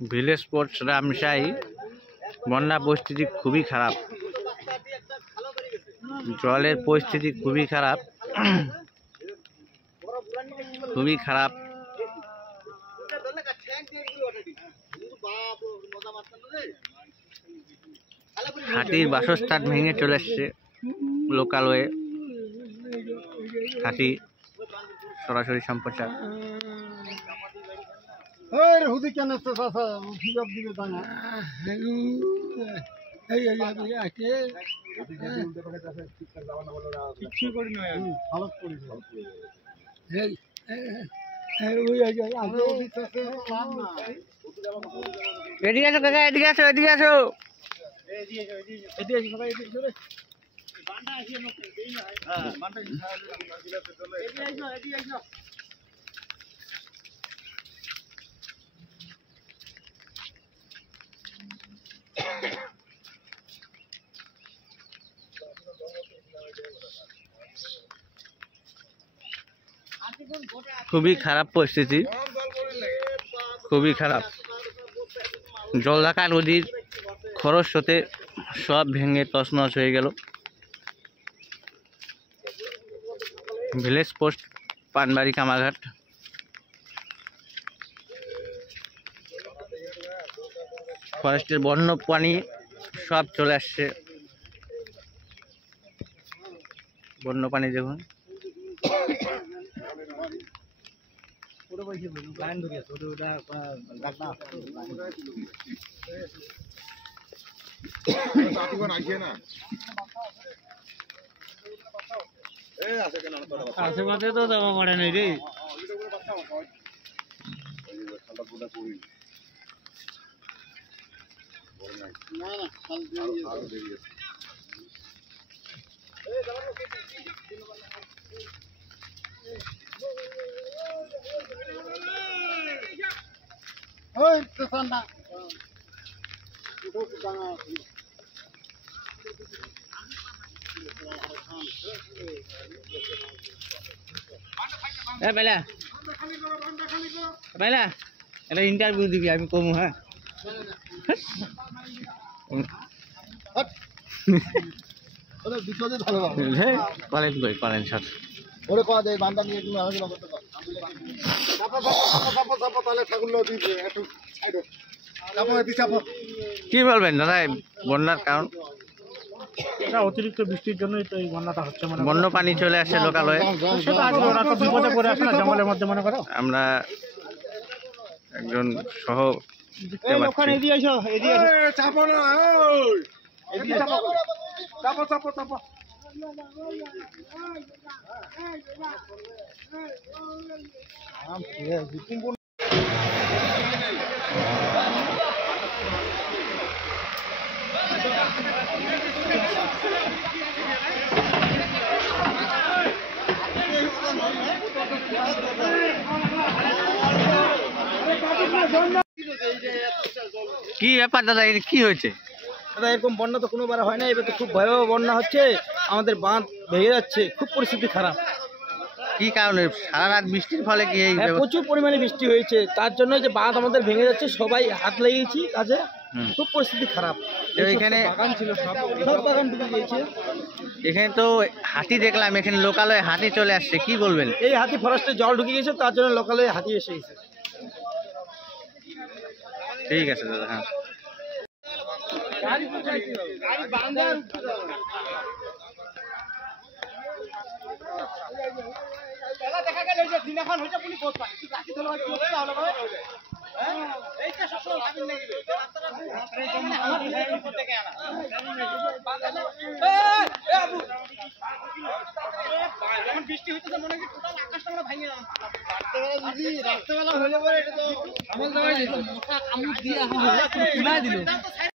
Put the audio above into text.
Village sports Ramshai বন্যা পরিস্থিতি খুবই খারাপ, জলের পরিস্থিতি খুবই খারাপ, খুবই খারাপ। হাতির বাসস্থান ভেঙে চলে এসছে লোকালয়ে, হাতি সরাসরি সম্প্রচার। এদিকে আসো কাকা, এদিকে আসো, এদিকে আসো। খুবই খারাপ পরিস্থিতি, খুবই খারাপ। জলঢাকা নদীর খরস্রোতে সব ভেঙে তছনছ হয়ে গেল। Village post Panbari Kamarghat. ফরেস্টের বন্য প্রাণী সব চলে আসছে, বন্য প্রাণী দেখুন। আশেপাশে তো যাওয়া পড়ে নাই রে। ইন্টারভিউ দিবি, আমি কমু। হ্যাঁ করেন স্যার। কি বলবেন দাদা বন্যার কারণ? এটা অতিরিক্ত বৃষ্টির জন্যই তো এই বন্যাটা হচ্ছে। মানে বন্য পানি চলে আসে লোকালয়ে। বিপদে পড়ে আসে না জঙ্গলের মধ্যে, মনে করো। আমরা একজন সহ দেখতে পাচ্ছি। কি ব্যাপার দাদা, কি হয়েছে? দাদা এরকম বন্যা তো কোনোবার হয় না, এবার তো খুব ভয়াবহ বন্যা হচ্ছে। আমাদের বাঁধ ভেঙে যাচ্ছে, খুব পরিস্থিতি খারাপ। কি কারণে? সারা রাত বৃষ্টির ফলে কি? প্রচুর পরিমাণে বৃষ্টি হয়েছে, তার জন্য যে বাঁধ আমাদের ভেঙে যাচ্ছে, সবাই হাত লেগেছি কাজে। খুব পরিস্থিতি খারাপ। এখানে বাগান ছিল, সব বাগান ডুবে গিয়েছে। এখানে তো হাতি দেখলাম, এখানে লোকালয়ে হাতি চলে আসছে, কি বলবেন? এই হাতি ফরেস্টে জল ঢুকে গেছে, তার জন্য লোকালয়ে হাতি এসে গেছে। ঠিক আছে দাদা। হ্যাঁ দেখা গেল যে দিনাখন হইছে পুলিশ বহুত পানি তুই রাখি ধরে কি হচ্ছে তাহলে ভাই এই যে সব ভাবিন লাগবে আমার হিসাব করতে কে আনা এ আবু যখন বৃষ্টি হইতো তো মনে হয় টোটাল আকাশটা মনে ভাঙে যাবে। রাত্রেবেলা হলে পরে এটা তো আমল দেওয়া যেত, মোটা কামড় দিয়ে তুলাই দিল।